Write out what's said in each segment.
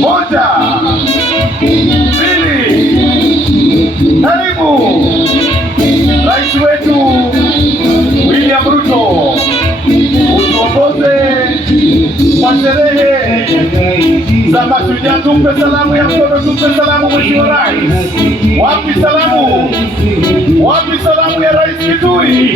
Moja, mbili, karibu Rais wetu William Ruto, utuongoze kwa sherehe za mashujaa. Tumpe salamu ya mkono, tumpe salamu Mheshimiwa Rais. Wapi salamu? Wapi salamu ya Rais Kitui?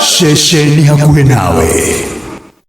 Shesheni hakuwe nawe.